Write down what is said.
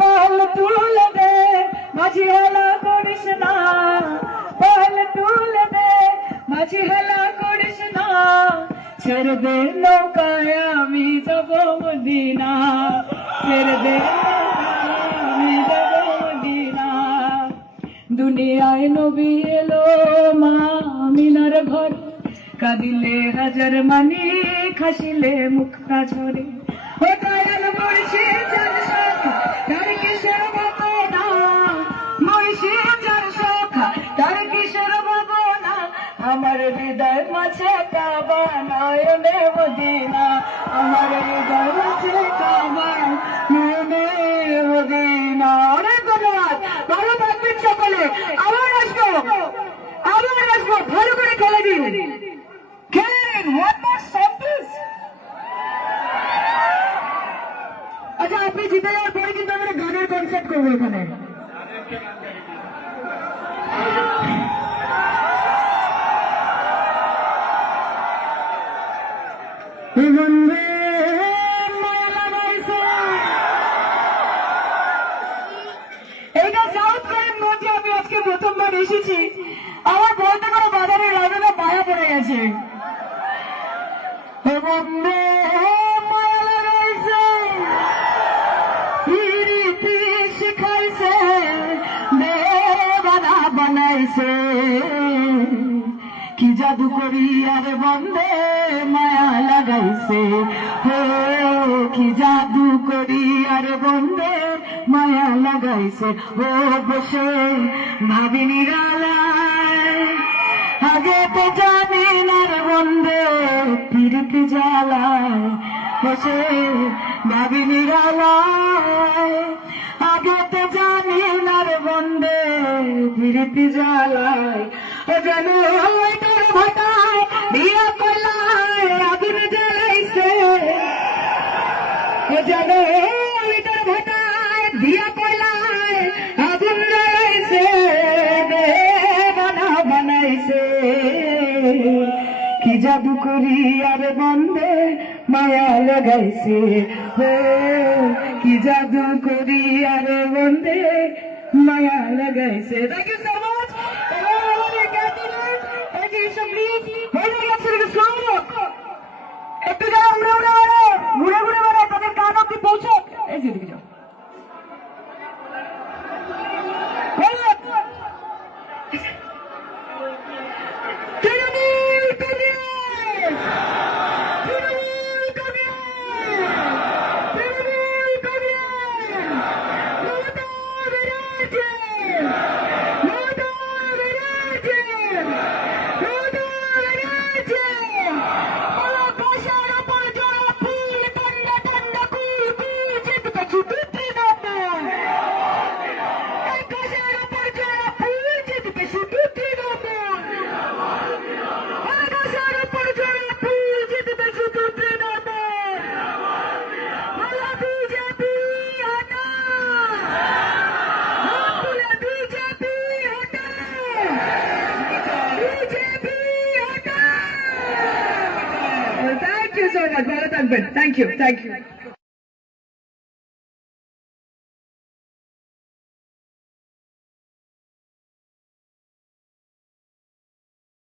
পাল তুলে দে মাঝি হেলা করিস না, পাল তুলে দে মাঝি হেলা করিস না, ছেড়ে দে নৌকায় আমি যাব মদিনা, ছেড়ে দে আমি যাব মদিনা। দুনিয়ায় নবী এলো মা আমিনার ঘর, কাঁদিলে হাজার মানি খাসিলে মুখটা ঝরে। ও দয়াল মুর্শিদ যার শাখা তার কিসের ভাবনা, মুর্শিদ যার শাখা তার কিসের ভাবনা, আমার হৃদয় মাঝে কাবা নয়নে মদিনা, আমার হৃদয় মাঝে কাবা নয়নে মদিনা। অনেক ধন্যবাদ, ভালো থাকবেন সকলে। আবার আসবো ভালো করে খেলে দিন, খেলেন। What more song please. আচ্ছা, আপনি জিতে যাওয়ার পরে কিন্তু আমরা গানের কনসার্ট করবো এখানে। এইটা সাউথ কোরিয়ান মঞ্চে আমি আজকে প্রথমবার এসেছি। আমার বলতে কোনো বাধা নেই, রাজাটা মায়া পড়ে গেছে। শিখাইছে দেবানা বানাইছে, কি জাদু করি আর বন্দে মায়া লাগাইছে, হো কি জাদু করি আর বন্দে মায়া লাগাইছে। ও বসে ভাবিনি গালায় আগে তো জানি না রে বন্দে পিরিতি জ্বালায়, বসে ভাবিনি গালায় আগে তো জানি না রে বন্দে পিরিতি জ্বালায়। ও যেন ওইটার ভাটায় বিয়া কলায় আগুন জ্বালাইছে, ও যেন ওইটার ভাটায় বিয়া কলায় আগুন জ্বালাইছে, দেবানা বানাইছে, কি জাদু করি আর বন্দে মায়া লাগাইছে, ও কি জাদু করি আর বন্দে মায়া লাগাইছে। Thank you so much. একটু যারা উড়ে উড়ে বেড়ায়, ঘুরে ঘুরে বেড়ায়, তাদের কান অব্দি পৌঁছক। এই যে দিকে যাও। Thank you so much. Thank you.